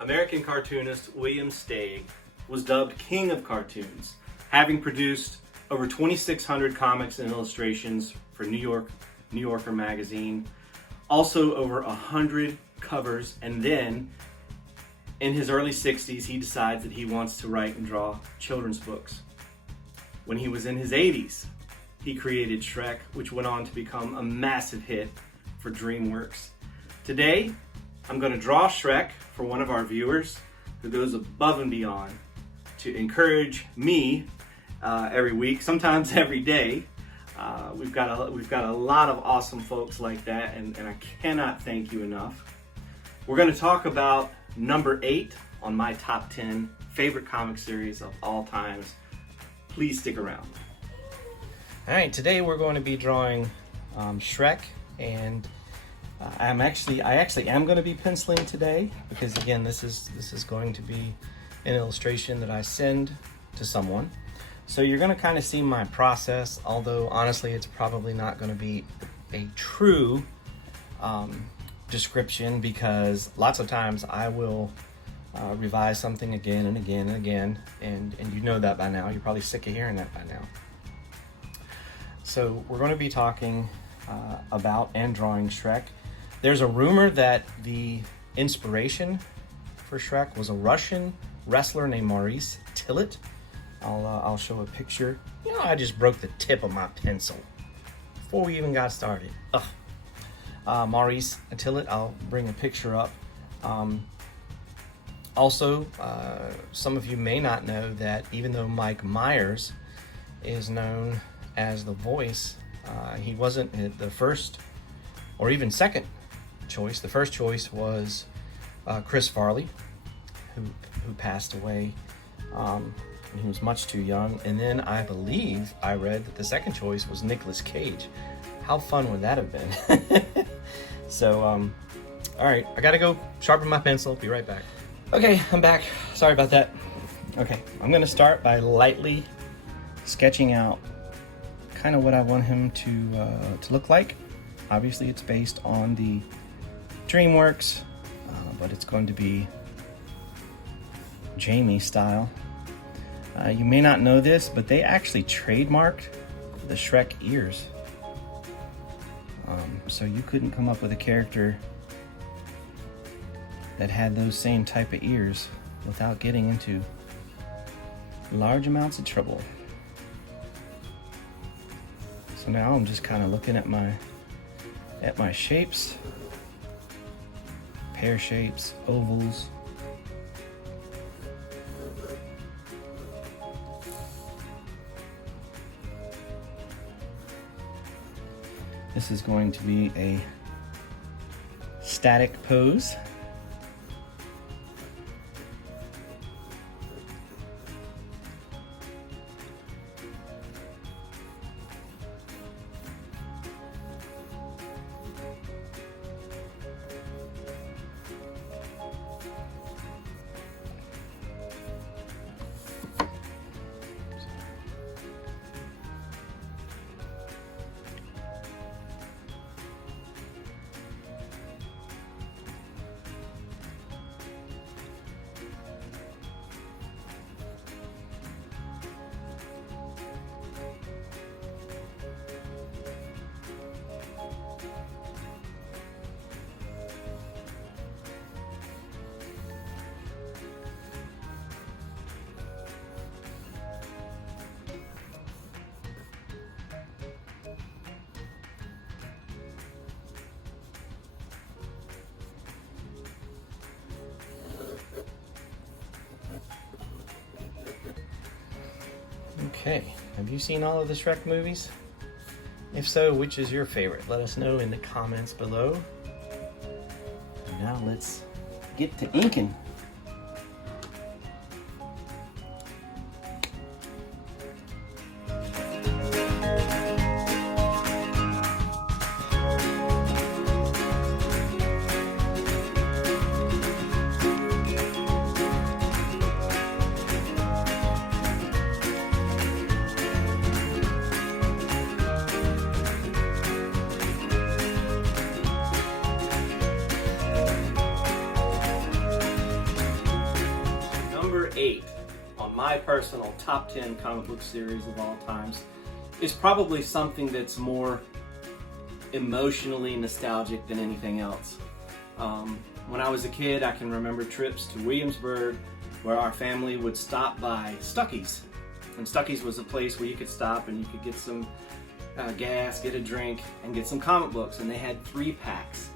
American cartoonist William Steig was dubbed King of Cartoons, having produced over 2,600 comics and illustrations for New Yorker magazine, also over 100 covers, and then in his early 60s he decides that he wants to write and draw children's books. When he was in his 80s, he created Shrek, which went on to become a massive hit for DreamWorks. Today, I'm going to draw Shrek for one of our viewers who goes above and beyond to encourage me every week, sometimes every day. We've got a lot of awesome folks like that, and I cannot thank you enough. We're going to talk about number 8 on my top 10 favorite comic series of all times. Please stick around. All right, today we're going to be drawing Shrek, and I actually am going to be penciling today because, again, this is going to be an illustration that I send to someone. So you're going to kind of see my process, although honestly it's probably not going to be a true description, because lots of times I will revise something again and again and again, and you know that by now. You're probably sick of hearing that by now. So we're going to be talking about and drawing Shrek. There's a rumor that the inspiration for Shrek was a Russian wrestler named Maurice Tillet. I'll show a picture. You know, I just broke the tip of my pencil before we even got started. Maurice Tillet, I'll bring a picture up. Also, some of you may not know that even though Mike Myers is known as the voice, he wasn't the first or even second choice. The first choice was Chris Farley, who passed away when he was much too young. And then I believe I read that the second choice was Nicolas Cage. How fun would that have been? So, all right, I gotta go sharpen my pencil. Be right back. Okay, I'm back. Sorry about that. Okay, I'm gonna start by lightly sketching out kind of what I want him to look like. Obviously, it's based on the DreamWorks, but it's going to be Jamie style. You may not know this, but they actually trademarked the Shrek ears. So you couldn't come up with a character that had those same type of ears without getting into large amounts of trouble. So now I'm just kind of looking at my shapes, pear shapes, ovals. This is going to be a static pose. Okay, have you seen all of the Shrek movies? If so, which is your favorite? Let us know in the comments below. And now let's get to inking. number 8 on my personal top 10 comic book series of all times is probably something that's more emotionally nostalgic than anything else. When I was a kid, I can remember trips to Williamsburg where our family would stop by Stuckey's. And Stuckey's was a place where you could stop and you could get some gas, get a drink, and get some comic books. And they had 3-packs.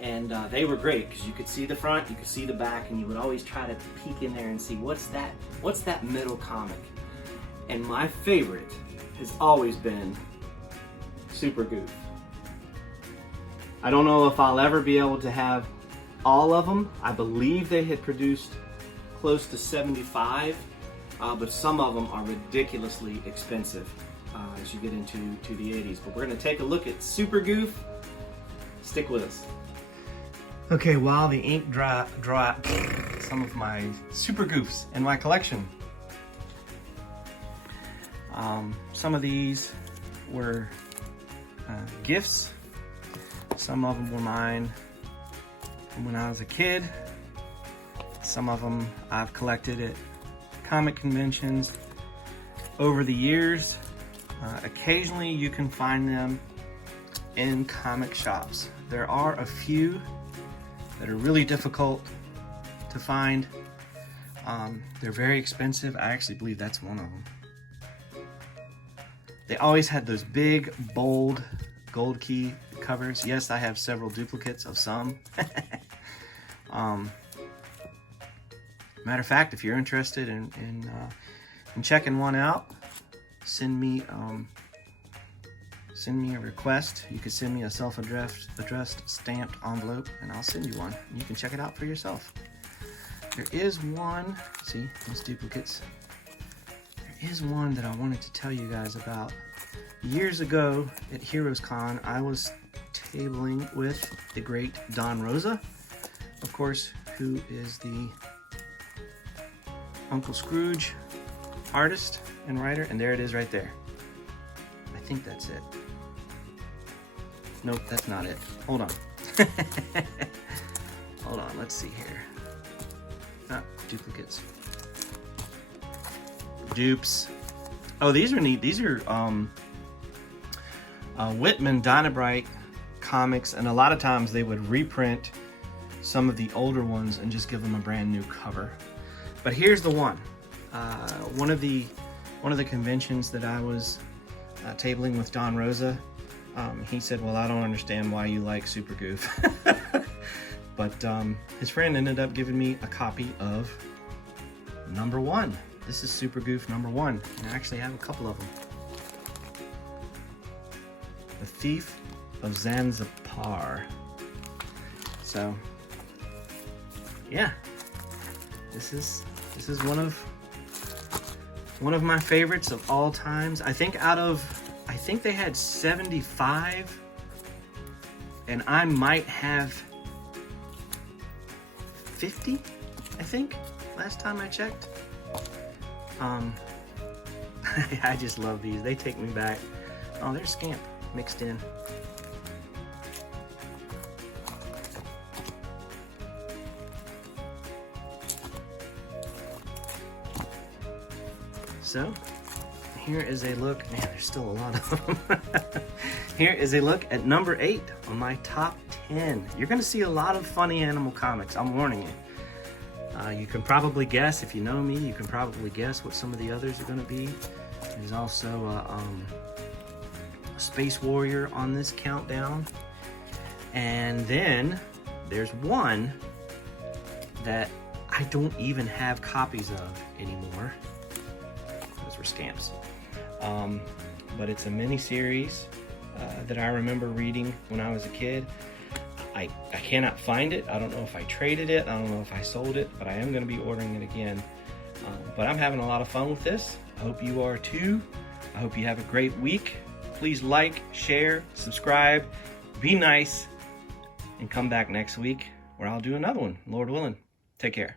And they were great because you could see the front, you could see the back, and you would always try to peek in there and see what's that middle comic. And my favorite has always been Super Goof. I don't know if I'll ever be able to have all of them. I believe they had produced close to 75, but some of them are ridiculously expensive as you get into the 80s. But we're going to take a look at Super Goof. Stick with us. Okay, while the ink dry some of my Super Goofs in my collection. Some of these were gifts. Some of them were mine from when I was a kid. Some of them I've collected at comic conventions over the years. Occasionally you can find them in comic shops. There are a few that are really difficult to find. They're very expensive. I actually believe that's one of them. They always had those big, bold, gold key covers. Yes, I have several duplicates of some. Matter of fact, if you're interested in checking one out, send me a request. You can send me a self-addressed stamped envelope and I'll send you one. You can check it out for yourself. There is one, see, those duplicates. There is one that I wanted to tell you guys about. Years ago at Heroes Con, I was tabling with the great Don Rosa, of course, who is the Uncle Scrooge artist and writer, and there it is right there. I think that's it. Nope, that's not it. Hold on. Hold on, let's see here. Duplicates. Dupes. Oh, these are neat. These are Whitman Dynabrite comics, and a lot of times they would reprint some of the older ones and just give them a brand new cover. But here's the one. One of the conventions that I was tabling with Don Rosa, he said, well, I don't understand why you like Super Goof. But his friend ended up giving me a copy of number 1. This is Super Goof number 1, and I actually have a couple of them. The Thief of Zanzibar. So, yeah, this is one of my favorites of all times. I think they had 75, and I might have 50, I think, last time I checked. I just love these. They take me back. Oh, there's Scamp mixed in. So, here is a look. Man, there's still a lot of them. Here is a look at number 8 on my top 10. You're going to see a lot of funny animal comics. I'm warning you. You can probably guess, if you know me, you can probably guess what some of the others are going to be. There's also a Space Warrior on this countdown. And then there's one that I don't even have copies of anymore. Those were stamps. But it's a mini series that I remember reading when I was a kid. I cannot find it. I don't know if I traded it. I don't know if I sold it, but I am going to be ordering it again. But I'm having a lot of fun with this. I hope you are too. I hope you have a great week. Please like, share, subscribe, be nice, and come back next week where I'll do another one, Lord willing. Take care.